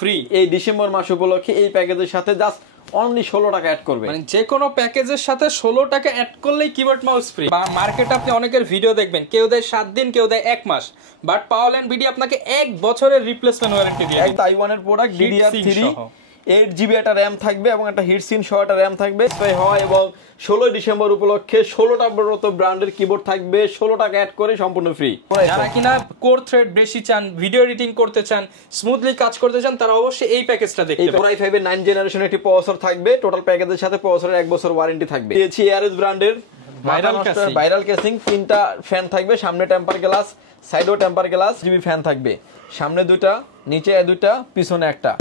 Free এই December মাস উপলক্ষে এই প্যাকেজের সাথে জাস্ট অনলি 16 টাকা অ্যাড করবে। মানে যে কোনো প্যাকেজের সাথে 16 টাকা অ্যাড করলেই কিবোর্ড মাউস ফ্রি। মার্কেটে আপনি অনেকের ভিডিও দেখবেন, কেউ দেয় 7 দিন, কেউ দেয় 1 মাস, বাট পাওয়ারল্যান্ড বিডি আপনাকে 1 বছরের রিপ্লেসমেন্ট ওয়ারেন্টি দিয়ে দিবে। তাইওয়ানের প্রোডাক্ট DDR3 8GB একটা র্যাম থাকবে এবং একটা হিটসিন সহ একটা র্যাম থাকবে হয়, এবং 16 ডিসেম্বর উপলক্ষে 16টা মতো ব্র্যান্ডের কিবোর্ড থাকবে 16 টাকা অ্যাড করে সম্পূর্ণ ফ্রি। যারা কিনা কোর থ্রেড বেশি চান, ভিডিও এডিটিং করতে চান, স্মুথলি কাজ করতে চান, তারা অবশ্যই এই প্যাকেজটা দেখতে পারেন। Core i5 এর 9 জেনারেশনের একটি প্রসেসর থাকবে, টোটাল প্যাকেজের সাথে প্রসেসরের 1 বছর ওয়ারেন্টি থাকবে। দিয়েছি ARS ব্র্যান্ডের ভাইরাল কেসিং, 3টা ফ্যান থাকবে, সামনে টেম্পার গ্লাস, সাইডেও টেম্পার গ্লাস, জিবি ফ্যান থাকবে, সামনে 2টা, নিচে 2টা, পিছনে একটা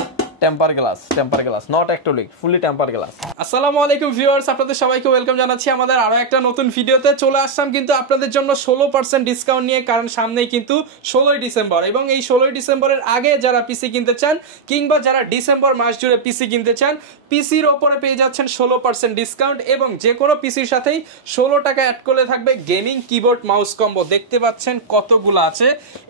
temper glass not acrylic, fully temper glass. আসসালামু আলাইকুম ভিউয়ার্স, আপনাদের সবাইকে ওয়েলকাম জানাচ্ছি আমাদের আরো একটা নতুন ভিডিওতে। চলে আসলাম কিন্তু আপনাদের জন্য 16% ডিসকাউন্ট নিয়ে, কারণ সামনেই কিন্তু 16ই ডিসেম্বর, এবং এই 16ই ডিসেম্বরের আগে যারা পিসি কিনতে চান কিংবা যারা ডিসেম্বর মাস জুড়ে পিসি কিনতে চান, পিসির ওপরে পেয়ে যাচ্ছেন 16% ডিসকাউন্ট, এবং যে কোনো পিসির সাথেই 16 টাকা অ্যাড করলে থাকবে গেমিং কিবোর্ড মাউস কম্বো। দেখতে পাচ্ছেন কতগুলো আছে।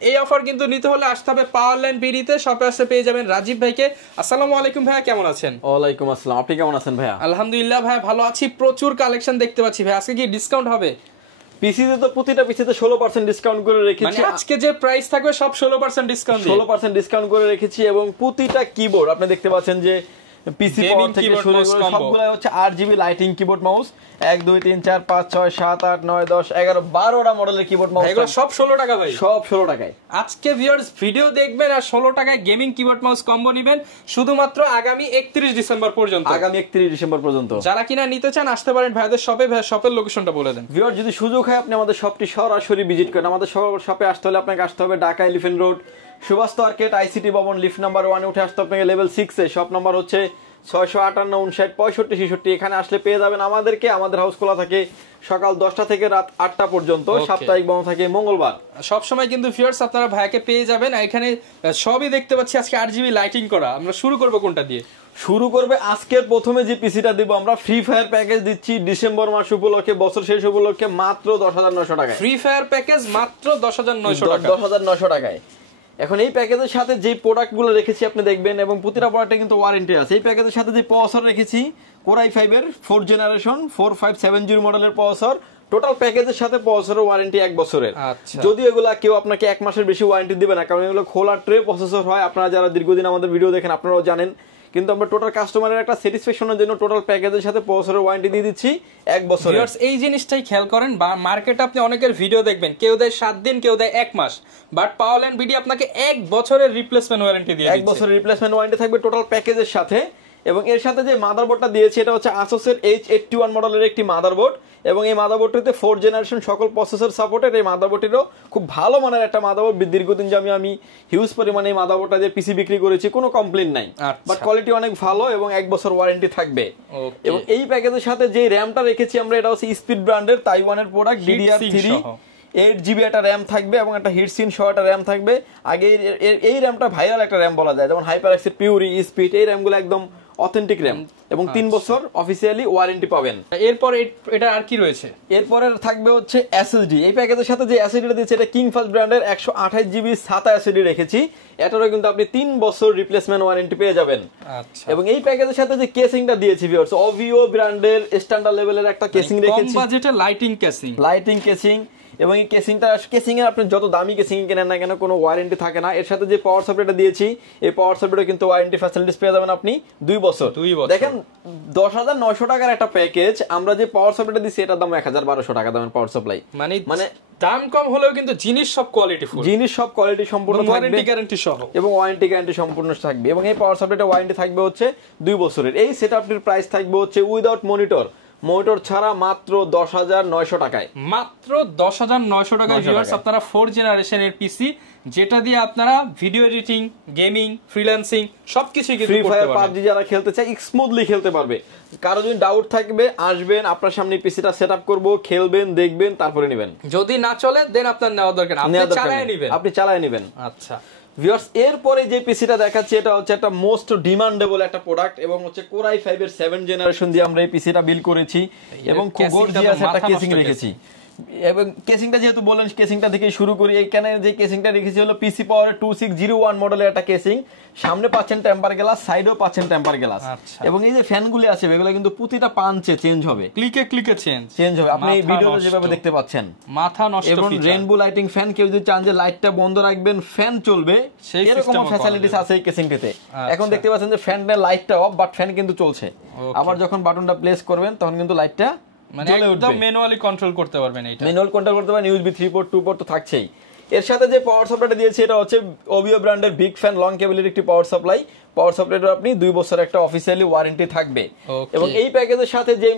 এই অফার কিন্তু নিতে হলে আসতে হবে পাওয়ারল্যান্ড বিডিতে, শপে আসতে পেয়ে যাবেন রাজীব ভাইকে। আসসালামু আলাইকুম ভাইয়া, কেমন আছেন? ওয়ালাইকুম আসসালাম, আপনি কেমন আছেন ভাইয়া? আলহামদুলিল্লাহ ভাই, ভালো আছি। প্রচুর কালেকশন দেখতে পাচ্ছি ভাই, আজকে কি ডিসকাউন্ট হবে? পিসিতে তো প্রতিটা পিসিতে 16% ডিসকাউন্ট করে রেখেছি। মানে আজকে যে প্রাইস থাকবে সব 16% ডিসকাউন্ট, 16% ডিসকাউন্ট করে রেখেছি, এবং প্রতিটা কিবোর্ড আপনি দেখতে পাচ্ছেন যে পিসি পাওয়ার থেকে শুরু করে সবগুলো হচ্ছে 8GB লাইটিং কিবোর্ড মাউস, 1 2 3 4 5 6 7 8 9 10 11 12টা মডেলের কিবোর্ড মাউস, এগুলো সব 16 টাকা ভাই, সব 16 টাকায়। আজকে ভিউয়ার্স ভিডিও দেখবেন আর 16 টাকায় গেমিং কিবোর্ড মাউস কম্বো নেবেন, শুধুমাত্র আগামী 31 ডিসেম্বর পর্যন্ত। আগামী 31 ডিসেম্বর পর্যন্ত যারা কিনা নিতে চান আসতে পারেন ভাইদের শপে। ভাই শপের লোকেশনটা বলে দেন। ভিউয়ার যদি সুযোগ হয় আপনি আমাদের শপটি সরাসরি ভিজিট করেন। আমাদের শপে আসতে হলে আপনাকে আসতে হবে Dhaka elephant road, Subhash market, ICT Bhaban, lift number 1 উঠে আসতে আপনাকে লেভেল 6 এ। শপ নাম্বার হচ্ছে 658 59 65 66। এখানে আসলে পেয়ে যাবেন আমাদেরকে। আমাদের হাউস খোলা থাকে সকাল 10টা থেকে রাত 8টা পর্যন্ত, সাপ্তাহিক বন্ধ থাকে মঙ্গলবার। সব সময় কিন্তু ভিউয়ার্স আপনারা ভাইকে পেয়ে যাবেন। এখানে সবই দেখতে পাচ্ছি আজকে 8GB লাইটিং করা। আমরা শুরু করব কোনটা দিয়ে? শুরু করবে আজকের প্রথমে যে পিসিটা দিব আমরা, ফ্রি ফায়ার প্যাকেজ দিচ্ছি ডিসেম্বর মাস উপলক্ষে, বছর শেষ উপলক্ষে মাত্র 10,900 টাকায়। ফ্রি ফায়ার প্যাকেজ মাত্র 10,900 টাকা, 10,900 টাকায়। এখন এই প্যাকেজের সাথে যে প্রোডাক্টগুলো রেখেছি আপনি দেখবেন, এবং প্রতিটা প্রোডাক্টে কিন্তু ওয়ারেন্টি আছে। এই প্যাকেজের সাথে যে প্রসেসর রেখেছি Core i5 এর 4th জেনারেশন 4570 মডেলের প্রসেসর, টোটাল প্যাকেজের সাথে প্রসেসরের ওয়ারেন্টি 1 বছরের। যদি এগুলা কেউ আপনাকে 1 মাসের বেশি ওয়ারেন্টি দিবে না, কারণ এগুলো খোলা ট্রে প্রসেসর হয়। আপনারা যারা দীর্ঘদিন আমাদের ভিডিও দেখেন আপনারাও জানেন, কিন্তু আমরা টোটাল কাস্টমারের একটা স্যাটিসফ্যাকশনের জন্য টোটাল প্যাকেজের সাথে প্রসেসরের ওয়ারেন্টি দিয়ে দিচ্ছি 1 বছর। এই জিনিসটাই খেয়াল করেন, বা মার্কেটে আপনি অনেকের ভিডিও দেখবেন, কেউ দেয় 7 দিন, কেউ দেয় 1 মাস, বাট পাওয়ারল্যান্ড বিডি আপনাকে 1 বছরের রিপ্লেসমেন্ট ওয়ারেন্টি দিয়ে দিচ্ছে। 1 বছরের রিপ্লেসমেন্ট ওয়ারেন্টি থাকবে টোটাল প্যাকেজের সাথে। এবং এর সাথে যে মাদারবোর্ডটা দিয়েছে এটা হচ্ছে Asus এর H81 মডেলের একটি মাদারবোর্ড, এবং এই মাদারবোর্ডটিতে 4th জেনারেশন সকল প্রসেসর সাপোর্টেড। এই মাদারবোর্ডটিরও খুব ভালো মানের একটা মাদারবোর্ড। দীর্ঘদিন যে আমি হিউজ পরিমাণে এই মাদারবোর্ডটা দিয়ে পিসি বিক্রি করেছি, কোনো কমপ্লেইন নাই, বাট কোয়ালিটি অনেক ভালো, এবং 1 বছর ওয়ারেন্টি থাকবে। এবং এই প্যাকেজের সাথে যে র্যামটা রেখেছি আমরা, এটা হচ্ছে স্পিড ব্র্যান্ডের তাইওয়ানের প্রোডাক্ট, DDR3 8GB একটা র্যাম থাকবে, এবং একটা হিটসিন সহ একটা র্যাম থাকবে। আগে এই র্যামটা ভাইরাল একটা র্যাম বলা যায়, যেমন হাইপারএক্সিড, পিউরি, স্পিড, এই র্যামগুলো একদম অথেন্টিক র্যাম, এবং 3 বছর অফিসিয়ালি ওয়ারেন্টি পাবেন। এরপর এটা আর কি রয়েছে? এরপরে থাকবে হচ্ছে SSD। এই প্যাকেজের সাথে যে SSD দিয়েছে এটা কিংফাস্ট ব্র্যান্ডের 128GB SATA SSD রেখেছি। এটারও কিন্তু আপনি 3 বছর রিপ্লেসমেন্ট ওয়ারেন্টি পেয়ে যাবেন। এবং এই প্যাকেজের সাথে যে কেসিংটা দিয়েছি ভিউয়ার্স, OVO ব্র্যান্ডের স্ট্যান্ডার্ড লেভেলের একটা কেসিং রেখেছি, কম বাজেটে লাইটিং কেসিং। এবং এই কেসিং এর আপনি যত দামি কেসিং কেনেন না কেন কোনো ওয়ারেন্টি থাকে না। এর সাথে যে পাওয়ার সাপ্লাইটা দিয়েছি, এই পাওয়ার সাপ্লাইটা কিন্তু ওয়ারেন্টি ফ্যাসিলিটিস পেয়ে যাবেন আপনি 2 বছর। দেখেন 10,900 টাকার একটা প্যাকেজ, আমরা যে পাওয়ার সাপ্লাইটা দিচ্ছি এটার দাম 1,1200 টাকা দামের পাওয়ার সাপ্লাই। মানে দাম কম হলেও কিন্তু জিনিস সব কোয়ালিটি সম্পূর্ণ থাকবে, ওয়ারেন্টি গ্যারান্টি সহ, এবং ওয়ারেন্টি গ্যারান্টি সম্পূর্ণ থাকবে। এবং এই পাওয়ার সাপ্লাইটা ওয়ারেন্টি থাকবে হচ্ছে 2 বছরের। এই সেটআপটির প্রাইস থাকবে হচ্ছে উইদাউট মনিটর ছাড়া মাত্র 10,900 টাকায়। মাত্র 10,900 টাকায় ভিউয়ার্স আপনারা 4th জেনারেশনের পিসি, যেটা দিয়ে আপনারা ভিডিও এডিটিং, গেমিং, ফ্রিল্যান্সিং সবকিছু কিন্তু ফ্রি ফায়ার, PUBG যারা খেলতে চায় স্মুথলি খেলতে পারবে। কারো যদি ডাউট থাকবে আসবেন, আপনার সামনে পিসিটা সেটআপ করব, খেলবেন, দেখবেন, তারপরে নেবেন। যদি না চলে দেন আপনার নেওয়া দরকার, আপনি চালায় নেবেন। আচ্ছা ভিউয়ার্স, এরপরে যে পিসিটা দেখাচ্ছি এটা হচ্ছে একটা মোস্ট ডিমান্ডেবল একটা প্রোডাক্ট, এবং হচ্ছে Core i5 এর 7th জেনারেশন দিয়ে আমরা এই পিসিটা বিল্ড করেছি, এবং খুব গর্জিয়াস একটা কেসিং রেখেছি। এবং কেসিংটা যেহেতু বললেন, কেসিংটা থেকে শুরু করি। এখানে যে কেসিংটা রেখেছি হলো পিসি পাওয়ার 2601 মডেলের একটা কেসিং। সামনে পাচ্ছেন টেম্পার গ্লাস, সাইডেও পাচ্ছেন টেম্পার গ্লাস। এবং এই যে ফ্যানগুলি আছে এগুলো কিন্তু প্রতিটা পাঞ্চে চেঞ্জ হবে, ক্লিকে চেঞ্জ হবে। আপনি এই ভিডিওতে যেভাবে দেখতে পাচ্ছেন মাথা নষ্ট। এবং রেইনবো লাইটিং ফ্যান, কেউ যদি চান যে লাইটটা বন্ধ রাখবেন ফ্যান চলবে, এরকম ফ্যাসিলিটিস আছে এই কেসিংটিতে। এখন দেখতে পাচ্ছেন যে ফ্যানের লাইটটা অফ, বাট ফ্যান কিন্তু চলছে। আবার যখন বাটনটা প্লেস করবেন তখন কিন্তু লাইটটা মানে একদম ম্যানুয়ালি কন্ট্রোল করতে পারবেন। এটা ম্যানুয়াল কন্ট্রোল করতে পারবেন। ইউএসবি 3 পোর্ট 2 পোর্ট তো থাকছেই। এর সাথে যে পাওয়ার সাপ্লাইটা দিয়েছে এটা হচ্ছে ওবিও ব্র্যান্ডের বিগ ফ্যান লং কেবলের একটি পাওয়ার সাপ্লাই। পাওয়ার সাপ্লাইটার আপনি 2 বছরের একটা অফিসিয়ালি ওয়ারেন্টি থাকবে। এবং এই প্যাকেজের সাথে যে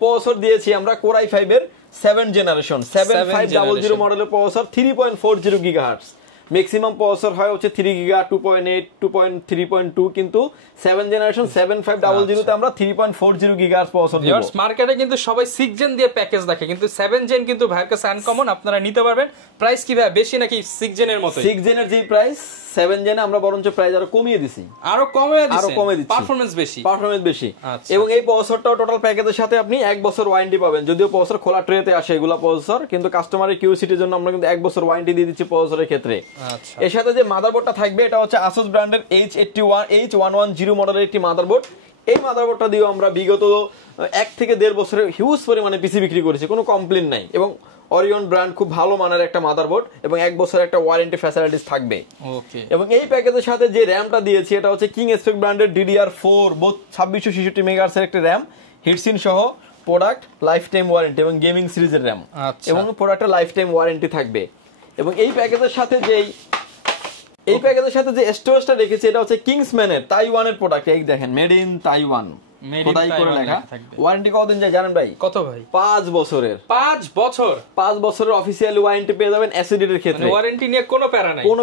প্রসেসর দিয়েছি আমরা কোর i5 এর 7 জেনারেশন 7500 মডেলের প্রসেসর 3.40 গিগাহার্টজ। ম্যাক্সিমাম প্রসেসর হয় হচ্ছে 3 গিগা 2.8 2.3.2, কিন্তু 7 জেনারেশন 7500 তে আমরা 3.40 গিগাহার্টজ প্রসেসর দেব। মার্কেটে কিন্তু সবাই 6 জেন দিয়ে প্যাকেজ দেখে, কিন্তু 7 জেন কিন্তু ভাইয়ের কাছে আনকমন, আপনারা নিতে পারবেন। প্রাইস কি ভাই বেশি নাকি 6 জেনের মতই? 6 জেনের যে প্রাইস 7 জেনে আমরা বরঞ্চ প্রাইস আরো কমিয়ে দিছি, আরো কমিয়ে দিচ্ছি। পারফরম্যান্স বেশি। এবং এই প্রসেসরটাও টোটাল প্যাকেজের সাথে আপনি 1 বছর ওয়ারেন্টি পাবেন। যদিও প্রসেসর খোলা ট্রেতে আসে এগুলা প্রসেসর, কিন্তু কাস্টমারের কিউসিটির জন্য আমরা কিন্তু 1 বছর ওয়ারেন্টি দিয়ে দিচ্ছি প্রসেসরের ক্ষেত্রে। এর সাথে যে মাদারবোর্ডটা থাকবে এটা হচ্ছে আসুস ব্র্যান্ডের H110 মডেলের একটি মাদারবোর্ড। এই মাদারবোর্ডটা দিয়েও আমরা বিগত 1 থেকে 1.5 বছরে হিউজ পরিমাণে পিসি বিক্রি করেছি, কোনো কমপ্লেইন নাই। এবং অরিয়ন ব্র্যান্ড খুব ভালো মানের একটা মাদারবোর্ড এবং 1 বছরের একটা ওয়ারেন্টি ফ্যাসিলিটিস থাকবে। এবং এই প্যাকেজের সাথে যে র্যামটা দিয়েছি এটা হচ্ছে কিং স্পেক ব্র্যান্ডের DDR4 বোথ 2666 মেগাহার্টজের একটা র্যাম, হিটসিন সহ প্রোডাক্ট লাইফ টাইম ওয়ারেন্টি এবং গেমিং সিরিজের র্যাম, এবং প্রোডাক্টের লাইফ টাইম ওয়ারেন্টি থাকবে। এবং এই প্যাকেজের সাথে যে স্টোরেজটা রেখেছি এটা হচ্ছে কিংসম্যানের তাইওয়ানের প্রোডাক্ট। এই দেখেন মেড ইন তাইওয়ান খোদাই করে লেখা। ওয়ারেন্টি কতদিন যায় জানেন ভাই? কত ভাই? 5 বছরের। 5 বছরের অফিসিয়াল ওয়ারেন্টি পেয়ে যাবেন এসিডির ক্ষেত্রে। ওয়ারেন্টি নিয়ে কোনো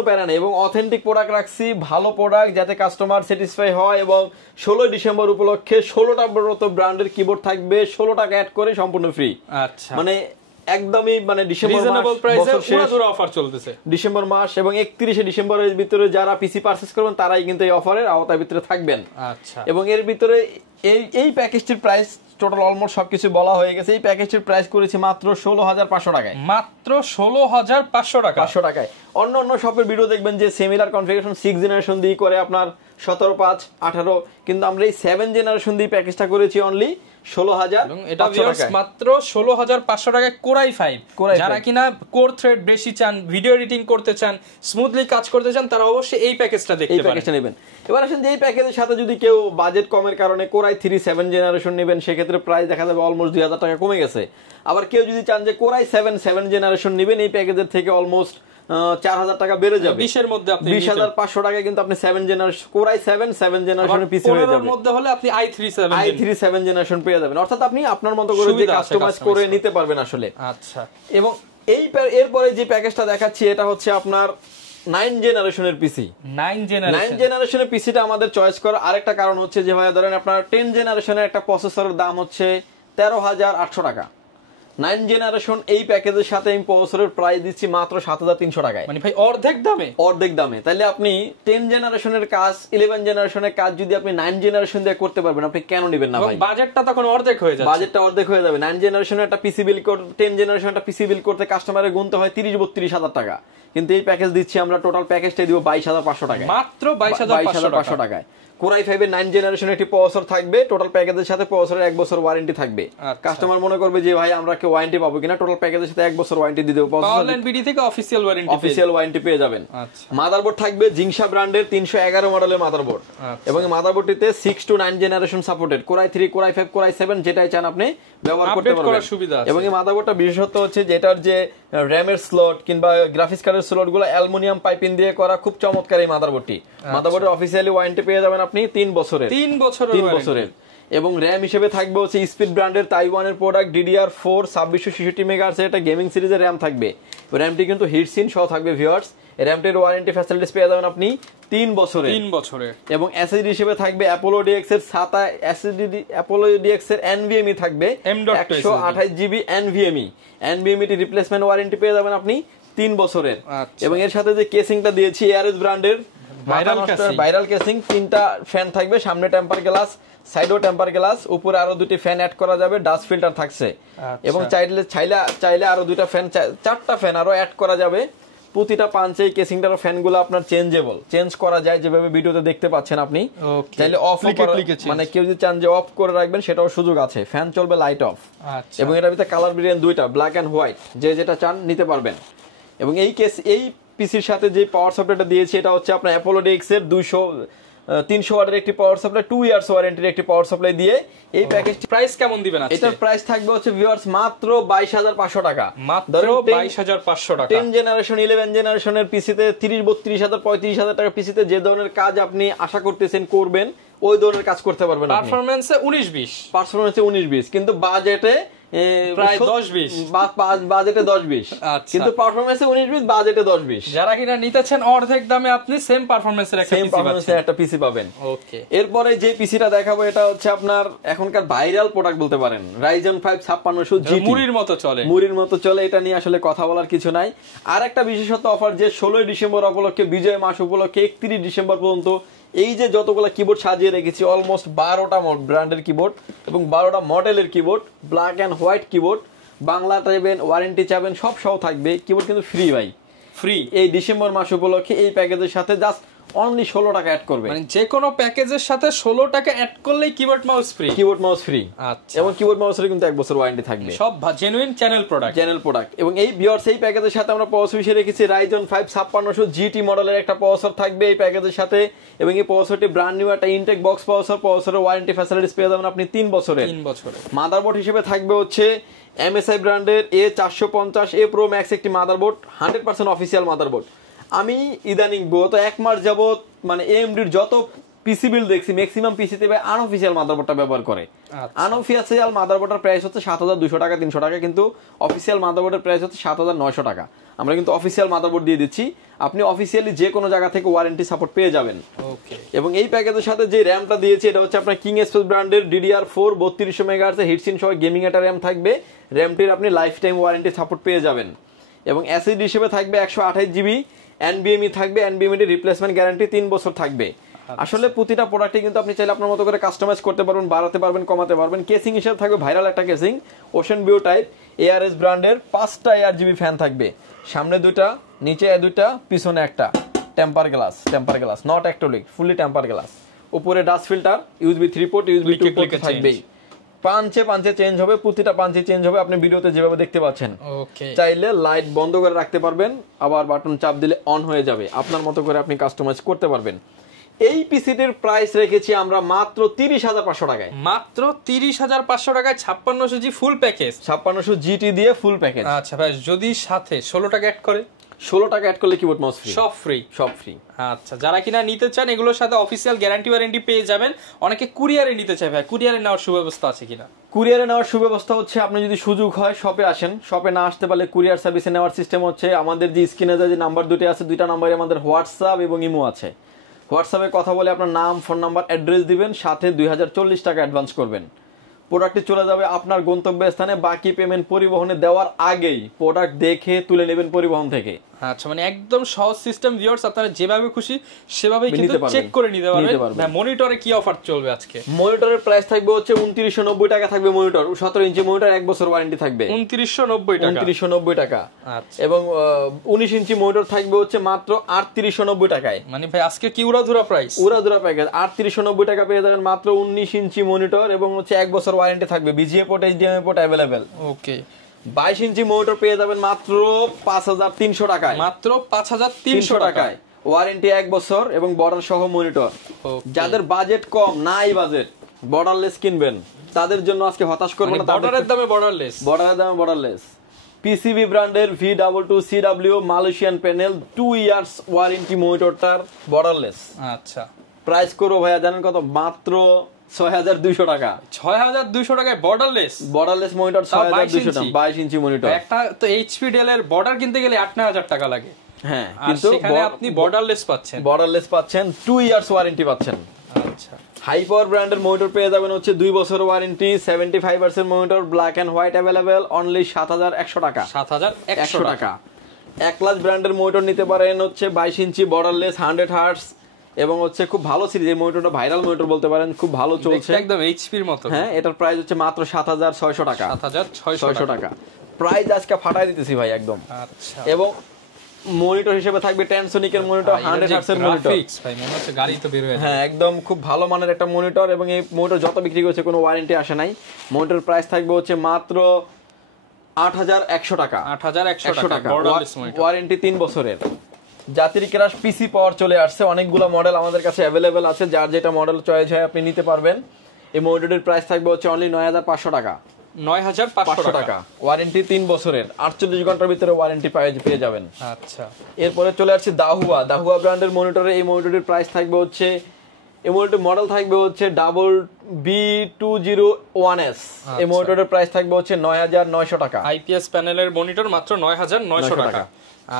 প্যারা নাই এবং অথেন্টিক প্রোডাক্ট রাখছি, ভালো প্রোডাক্ট যাতে কাস্টমার স্যাটিসফাই হয়। এবং 16 ডিসেম্বর উপলক্ষে 16টা ব্র্যান্ডের কিবোর্ড থাকবে, 16 টাকা অ্যাড করে সম্পূর্ণ ফ্রি। আচ্ছা, মানে একদমই মানে ডিসেম্বর মাস এবং 31শে ডিসেম্বরের ভিতরে যারা পিসি পারচেজ করবেন তারাই কিন্তু এই অফারের আওতার ভিতরে থাকবেন। আচ্ছা, এবং এর ভিতরে এই প্যাকেজটির প্রাইস টোটাল অলমোস্ট সবকিছু বলা হয়ে গেছে। এই প্যাকেজটির প্রাইস করেছি মাত্র 16500 টাকায়। মাত্র 16500 টাকায়। অন্য শপের ভিডিও দেখবেন যে সিমিলার কনফিগারেশন 6 জেনারেশন দিয়ে করে আপনার 17, 5, 18, কিন্তু আমরা এই 7 জেনারেশন দিয়ে প্যাকেজটা করেছি অনলি 16500 মাত্র 16500 টাকায় কোর i5। যারা কিনা কোর থ্রেড বেশি চান, ভিডিও এডিটিং করতে চান, স্মুথলি কাজ করতে চান, তারা অবশ্যই এই প্যাকেজটা দেখতে পারেন, প্যাকেজটা নেবেন। এবার আসেন যে এই প্যাকেজের সাথে যদি কেউ বাজেট কমের কারণে কোর i3 7 জেনারেশন নেবেন, সেক্ষেত্রে প্রাইস দেখা যাবে অলমোস্ট 2000 টাকা কমে গেছে। আবার কেউ যদি চান যে কোর i7 7 জেনারেশন নেবেন, এই প্যাকেজের থেকে অলমোস্ট 4000 টাকা বেড়ে যাবে। 20 এর মধ্যে আপনি 20500 টাকায় কিন্তু আপনি 7 জেনারেশন কোর i7 7 জেনারেশনের পিসি হয়ে যাবে। এর মধ্যে হলে আপনি i3 7 জেনারেশন পেয়ে যাবেন। অর্থাৎ আপনি আপনার মতো করে যে কাস্টমাইজ করে নিতে পারবেন আসলে। আচ্ছা, এবং এরপরে যে প্যাকেজটা দেখাচ্ছি এটা হচ্ছে আপনার 9 জেনারেশনের পিসি। 9 জেনারেশনের পিসিটা আমাদের চয়েস করার আরেকটা কারণ হচ্ছে যে ভাই ধরেন আপনার 10 জেনারেশনের একটা প্রসেসরের দাম হচ্ছে 13800 টাকা। 9 জেনারেশন এই প্যাকেজের সাথে আমি প্রসেসরের প্রাইস দিচ্ছি মাত্র 7300 টাকায়। মানে ভাই অর্ধেক দামে। তাহলে আপনি 10 জেনারেশনের কাজ 11 জেনারেশনের কাজ যদি আপনি 9 জেনারেশন দিয়ে করতে পারবেন, আপনি কেন নেবেন না ভাই? বাজেটটা তখন অর্ধেক হয়ে যাবে। 9 জেনারেশনের একটা পিসি বিল করতে 10 জেনারেশনের একটা পিসি বিল করতে কাস্টমারের গুনতে হয় 30-32 হাজার টাকা, কিন্তু এই প্যাকেজ দিচ্ছি আমরা টোটাল প্যাকেজটাই দিব 22500 টাকায়। মাত্র 22500 টাকায়। কোর i5 এর 9 জেনারেশনের একটি প্রসেসর থাকবে, টোটাল প্যাকেজের সাথে প্রসেসরের 1 বছর ওয়ারেন্টি থাকবে। কাস্টমার মনে করবে যে ভাই আমরা কি ওয়ারেন্টি পাবো কিনা, টোটাল প্যাকেজের সাথে 1 বছর ওয়ারেন্টি দিয়ে দেব। অনলাইন বিডি থেকে অফিশিয়াল ওয়ারেন্টি পেয়ে যাবেন। মাদারবোর্ড থাকবে জিংসা ব্র্যান্ডের 311 মডেলের মাদারবোর্ড, এবং এই মাদারবোর্ডটিতে 6 to 9 generation supported. Core i3 core i5 core i7 যেটাই চান আপনি ব্যবহার করতে পারবেন। এবং এই মাদারবোর্ডটা বিশেষত্ব হচ্ছে যে এটার যে র‍্যামের স্লট কিংবা গ্রাফিক্স কার্ডের স্লটগুলো অ্যালুমিনিয়াম পাইপিং দিয়ে করা, খুব চমৎকার এই মাদারবোর্ডটি। মাদারবোর্ডের অফিশিয়ালি ওয়ারেন্টি পেয়ে যাবেন আপনি 3 বছরের। এবং র‍্যাম হিসেবে থাকবে হচ্ছে স্পিড ব্র্যান্ডের তাইওয়ানের প্রোডাক্ট DDR4 2666 মেগাহার্টজ একটা গেমিং সিরিজের র‍্যাম থাকবে। র‍্যামটি কিন্তু হিটসিন সহ থাকবে ভিউয়ার্স। র‍্যামটির ওয়ারেন্টি ফ্যাসিলিটিস পেয়ে যাবেন আপনি 3 বছরের। এবং এসএসডি হিসেবে থাকবে অ্যাপোলো ডিএক্স এর 7 এসএসডি অ্যাপোলো ডিএক্স এর NVMe থাকবে 128 জিবি NVMe টি রিপ্লেসমেন্ট ওয়ারেন্টি পেয়ে যাবেন আপনি 3 বছরের। এবং এর সাথে যে কেসিংটা দিয়েছি এআরএস ব্র্যান্ডের ভাইরাল কেসিং, তিনটা ফ্যান থাকবে, সামনে টেম্পার গ্লাস, সাইডও টেম্পার গ্লাস, উপরে আরো দুটি ফ্যান অ্যাড করা যাবে, ডাস্ট ফিল্টার থাকছে এবং চাইলে আরো দুইটা ফ্যান, চারটা ফ্যান আরো অ্যাড করা যাবে। প্রতিটা পাঞ্চে এই কেসিংটার ফ্যানগুলো আপনার চেঞ্জ করা যায়, যেভাবে ভিডিওতে দেখতে পাচ্ছেন আপনি। চাইলে অফ, মানে কেউ যদি চান যে অফ করে রাখবেন সেটাও সুযোগ আছে। ফ্যান চলবে লাইট অফ, এবং এটার ভিতরে কালার ভেরিয়েন্ট দুইটা, ব্ল্যাক এন্ড হোয়াইট, যে যেটা চান নিতে পারবেন। এবং এই পিসির সাথে যে পাওয়ার সাপ্লাইটা দিয়েছে এটা হচ্ছে আপনার অ্যাপোলো ডিএক্স এর 300 ওয়াটের একটি পাওয়ার সাপ্লাই, 2 ইয়ার্স ওয়ারেন্টির একটি পাওয়ার সাপ্লাই দিয়ে এই প্যাকেজটি। প্রাইস কেমন দিবেন আজকে? এটার প্রাইস থাকবে হচ্ছে ভিউয়ার্স মাত্র 22500 টাকা। মাত্র 22500 টাকা। 10 জেনারেশন 11 জেনারেশনের পিসিতে 30-32,000 35,000 টাকা পিসিতে যে ধরনের কাজ আপনি আশা করতেছেন করবেন ওই ধরনের কাজ করতে পারবেন। পারফরম্যান্সে 19-20, কিন্তু বাজেটে প্রায় 10-20, বাজেটে 10-20, কিন্তু পারফরম্যান্সে 19-20, বাজেটে 10-20। যারা কিনা নিতেছেন অর্ধেক দামে আপনি সেম পারফরম্যান্সের একটা পিসি পাবেন। ওকে, এরপরে যে পিসিটা দেখাবো এটা হচ্ছে আপনার এখনকার ভাইরাল প্রোডাক্ট বলতে পারেন, Ryzen 5 5600 GT, মুড়ির মতো চলে। এটা নিয়ে আসলে কথা বলার কিছু নাই। আর একটা বিশেষত অফার যে 16 ডিসেম্বর উপলক্ষে, বিজয় মাস উপলক্ষে 31 ডিসেম্বর পর্যন্ত এই যে যতগুলো কিবোর্ড সাজিয়ে রেখেছি, অলমোস্ট 12টা ব্র্যান্ডের কিবোর্ড এবং 12টা মডেলের keyboard, black and white keyboard, Bangla চাইবেন, ওয়ারেন্টি চাইবেন, সব সহ থাকবে। কিবোর্ড কিন্তু ফ্রি ভাই, ফ্রি। এই ডিসেম্বর মাস উপলক্ষে এই প্যাকেজের সাথে জাস্ট অনলি 16 টাকা অ্যাড করবে। মানে যে কোনো প্যাকেজের সাথে 16 টাকা অ্যাড করলেই কিবোর্ড মাউস ফ্রি। আচ্ছা, এবং কিবোর্ড মাউসের কিন্তু 1 বছর ওয়ারেন্টি থাকবে, সব জেনুইন চ্যানেল প্রোডাক্ট। এবং এই ভিউয়ার্স এই প্যাকেজের সাথে আমরা প্রসেসর হিসেবে রেখেছি Ryzen 5 5600 GT মডেলের একটা প্রসেসর থাকবে এই প্যাকেজের সাথে। এবং এই প্রসেসরটি ব্র্যান্ড নিউ একটা ইনটেক বক্স প্রসেসরের ওয়ারেন্টি ফ্যাসিলিটিস পেয়ে যাবেন আপনি 3 বছরের। মাদারবোর্ড হিসেবে থাকবে হচ্ছে MSI ব্র্যান্ডের A450A Pro Max একটি মাদারবোর্ড, 100% অফিসিয়াল মাদারবোর্ড। আমি ইদানিং গত 1 মাস যাবত মানে AMDর যত পিসি বিল দেখছি ম্যাক্সিমাম পিসিতে আনঅফিসিয়াল মাদারবোর্ডটা ব্যবহার করে। আনঅফিসিয়াল মাদারবোর্ডের প্রাইস হচ্ছে 7200 টাকা 300 টাকা, কিন্তু অফিসিয়াল মাদারবোর্ডের প্রাইস হচ্ছে 7900 টাকা। আমরা কিন্তু অফিসিয়াল মাদারবোর্ড দিয়ে দিচ্ছি, আপনি অফিসিয়ালি যে কোনো জায়গা থেকে ওয়ারেন্টি সাপোর্ট পেয়ে যাবেন। এবং এই প্যাকেজের সাথে যে র্যামটা দিয়েছে এটা হচ্ছে আপনার কিং স্পেস ব্র্যান্ডের DDR4 3200 মেগাহার্টজ হিটসিন সহ গেমিং একটা র্যাম থাকবে। র্যামটির আপনি লাইফ টাইম ওয়ারেন্টি সাপোর্ট পেয়ে যাবেন। এবং এসএসডি হিসেবে থাকবে 128 জিবি, NVMe থাকবে, NVMe রিপ্লেসমেন্ট গ্যারান্টি 3 বছর থাকবে। আসলে প্রতিটা প্রোডাক্টে কিন্তু আপনি চাইলে আপনার মতো করে কাস্টমাইজ করতে পারবেন, বাড়াতে পারবেন, কমাতে পারবেন। কেসিং হিসেবে থাকবে ভাইরাল একটা casing, ocean view type ARS ব্র্যান্ডের 5টা ARGB ফ্যান থাকবে, সামনে 2টা, নিচে 2টা, পিছনে একটা, temper glass not acrylic, fully temper glass. উপরে dust filter, USB 3 port, USB 2 port থাকবে। পাঞ্চে চেঞ্জ হবে, প্রতিটা পাঞ্চে চেঞ্জ হবে, আপনি ভিডিওতে যেভাবে দেখতে পাচ্ছেন। চাইলে লাইট বন্ধ করে রাখতে পারবেন, আবার বাটন চাপ দিলে অন হয়ে যাবে, আপনার মতো করে আপনি কাস্টমাইজ করতে পারবেন। এই পিসিটির প্রাইস রেখেছি আমরা মাত্র 30,500 টাকায়। মাত্র 30,500 টাকায় 5600 জি ফুল প্যাকেজ, 5600 GT দিয়ে ফুল প্যাকেজ। আচ্ছা ভাই, যদি সাথে 16 টাকা অ্যাড করে, 16 টাকা অ্যাড করলে কিবোর্ড মাউস ফ্রি, সব ফ্রি। আচ্ছা, যারা কিনা নিতে চান এগুলোর সাথে অফিসিয়াল গ্যারান্টি ওয়ারেন্টি পেয়ে যাবেন। অনেকে কুরিয়ারে নিতে চায় ভাই, কুরিয়ারে নেওয়ার সুব্যবস্থা আছে কিনা? কুরিয়ারে নেওয়ার সুব্যবস্থা হচ্ছে আপনি যদি সুযোগ হয় শপে আসেন, শপে না আসতে পারলে কুরিয়ার সার্ভিসে নেওয়ার সিস্টেম হচ্ছে আমাদের যে স্ক্রিনে যে নাম্বার দুটো আছে, 2টা নাম্বারে আমাদের হোয়াটসঅ্যাপ এবং ইমো আছে। হোয়াটসঅ্যাপে কথা বলে আপনার নাম, ফোন নাম্বার, অ্যাড্রেস দিবেন, সাথে 2040 টাকা অ্যাডভান্স করবেন। প্রোডাক্টটি চলে যাবে আপনার গন্তব্যস্থানে, বাকি পেমেন্ট পরিবহনে দেওয়ার আগেই প্রোডাক্ট দেখে তুলে নেবেন পরিবহন থেকে। আচ্ছা, মানে একদম সহজ সিস্টেম ভিউয়ার্স, আপনারা যেভাবে খুশি সেভাবেই কিন্তু চেক করে নিতে পারবেন। মনিটরে কি অফার চলবে আজকে? মনিটরের প্রাইস থাকবে হচ্ছে 2990 টাকা থাকবে মনিটর, 17 ইঞ্চি মনিটর, 1 বছর ওয়ারেন্টি থাকবে। 2990 টাকা। আচ্ছা, এবং 19 ইঞ্চি মনিটর থাকবে হচ্ছে মাত্র 3890 টাকায়। মানে ভাই আজকে কি উড়াধুরা প্রাইস, উড়াধুরা প্যাকেজ। 3890 টাকা পেয়ে যাবেন মাত্র 19 ইঞ্চি মনিটর, এবং হচ্ছে 1 বছর ওয়ারেন্টি থাকবে, BGA port, HDMI port available. Okay, 22 inch monitor পেয়ে যাবেন মাত্র 5300 টাকায়, মাত্র 5300 টাকায়, ওয়ারেন্টি 1 বছর এবং বর্ডার সহ মনিটর। যাদের বাজেট কম, নাই বাজেট, বর্ডারলেস কিনবেন, তাদের জন্য আজকে হতাশ করব না, বর্ডারের দামে বর্ডারলেস। PCB ব্র্যান্ডের V22CW Malaysian panel 2 years warranty মনিটরটার বর্ডারলেস। আচ্ছা, প্রাইস করো ভাইয়া জানেন কত? মাত্র 6200 টাকা। 6200 টাকায় বর্ডারলেস মনিটর, 6200 টাকা, 22 ইঞ্চি মনিটর। একটা তো HP Dell এর বর্ডার কিনতে গেলে 8-9000 টাকা লাগে। হ্যাঁ, কিন্তু সেখানে আপনি বর্ডারলেস পাচ্ছেন, 2 ইয়ার্স ওয়ারেন্টি পাচ্ছেন। আচ্ছা, হাই পাওয়ার ব্র্যান্ডের মনিটর পেয়ে যাবেন হচ্ছে 2 বছর warranty, 75% monitor, black and white available, only 7100 টাকা। 7100 টাকা। একলাস ব্র্যান্ডের মনিটর নিতে পারেন হচ্ছে 22 ইঞ্চি বর্ডারলেস, 100 হার্টজ, এবং হচ্ছে খুব ভালো সিরিজ, এই মনিটরটা ভাইরাল মনিটর বলতে পারেন, খুব ভালো চলছে একদম এইচপির মতো। হ্যাঁ, এটার প্রাইস হচ্ছে মাত্র 7600 টাকা। 7600 টাকা প্রাইস আজকে ফাটাই দিতেছি ভাই একদম। আচ্ছা, এবং মনিটর হিসেবে থাকবে টেনসনিকের মনিটর, 100 হার্টজ এর মনিটর। ভাই মনে হচ্ছে গাড়ি তো বের হয়ে যাবে। হ্যাঁ, একদম খুব ভালো মানের একটা মনিটর, এবং এই মনিটর যত বিক্রি করেছে কোনো ওয়ারেন্টি আসে নাই। মনিটর প্রাইস থাকবে হচ্ছে মাত্র 8100 টাকা। 8100 টাকা, ওয়ারেন্টি 3 বছরের। জাতির ক্রাশ পিসি পাওয়ার চলে আসছে, অনেকগুলো মডেল আমাদের কাছে অ্যাভেলেবেল আছে, যার যেটা মডেল চয়েস হয় আপনি নিতে পারবেন। এই মনিটরের প্রাইস থাকবে হচ্ছে অনলি 9500 টাকা। 9500 টাকা, ওয়ারেন্টি 3 বছরের, 48 ঘন্টার ভিতরে ওয়ারেন্টি পেয়ে যাবেন। আচ্ছা, এরপরে চলে আসছে দাহুয়া ব্র্যান্ডের মনিটরে। এই মনিটরের প্রাইস থাকবে হচ্ছে, এই মনিটরের মডেল থাকবে হচ্ছে B201S। এই মনিটরের প্রাইস থাকবে হচ্ছে 9900 টাকা। আইপিএস প্যানেলের মনিটর মাত্র 9900 টাকা।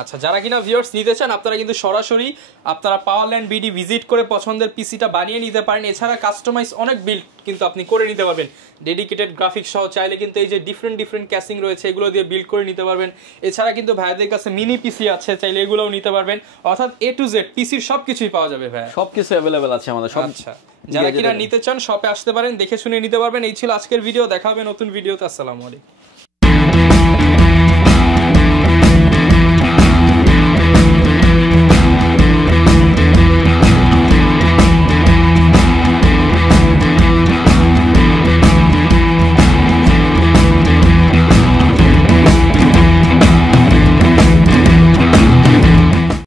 আচ্ছা, যারা কিনা ভিউয়ার্স নিতে চান আপনারা কিন্তু সরাসরি আপনারা পাওয়ারল্যান্ড বিডি ভিজিট করে পছন্দের পিসিটা বানিয়ে নিতে পারেন। এছাড়া কাস্টমাইজ অনেক বিল্ড কিন্তু আপনি করে নিতে পারবেন, ডেডিকেটেড গ্রাফিক্স সহ। চাইলে কিন্তু এই যে ডিফারেন্ট ক্যাসিং রয়েছে এগুলো দিয়ে বিল্ড করে নিতে পারবেন। এছাড়া কিন্তু ভাইয়াদের কাছে মিনি পিসি আছে, চাইলে এগুলোও নিতে পারবেন। অর্থাৎ A to Z পিসির সবকিছুই পাওয়া যাবে ভাইয়া, সবকিছু अवेलेबल আছে আমাদের সব। আচ্ছা, যারা কিনা নিতে চান শপে আসতে পারেন, দেখে শুনে নিতে পারবেন। এই ছিল আজকের ভিডিও, দেখা হবে নতুন ভিডিওতে। আসসালামু আলাইকুম।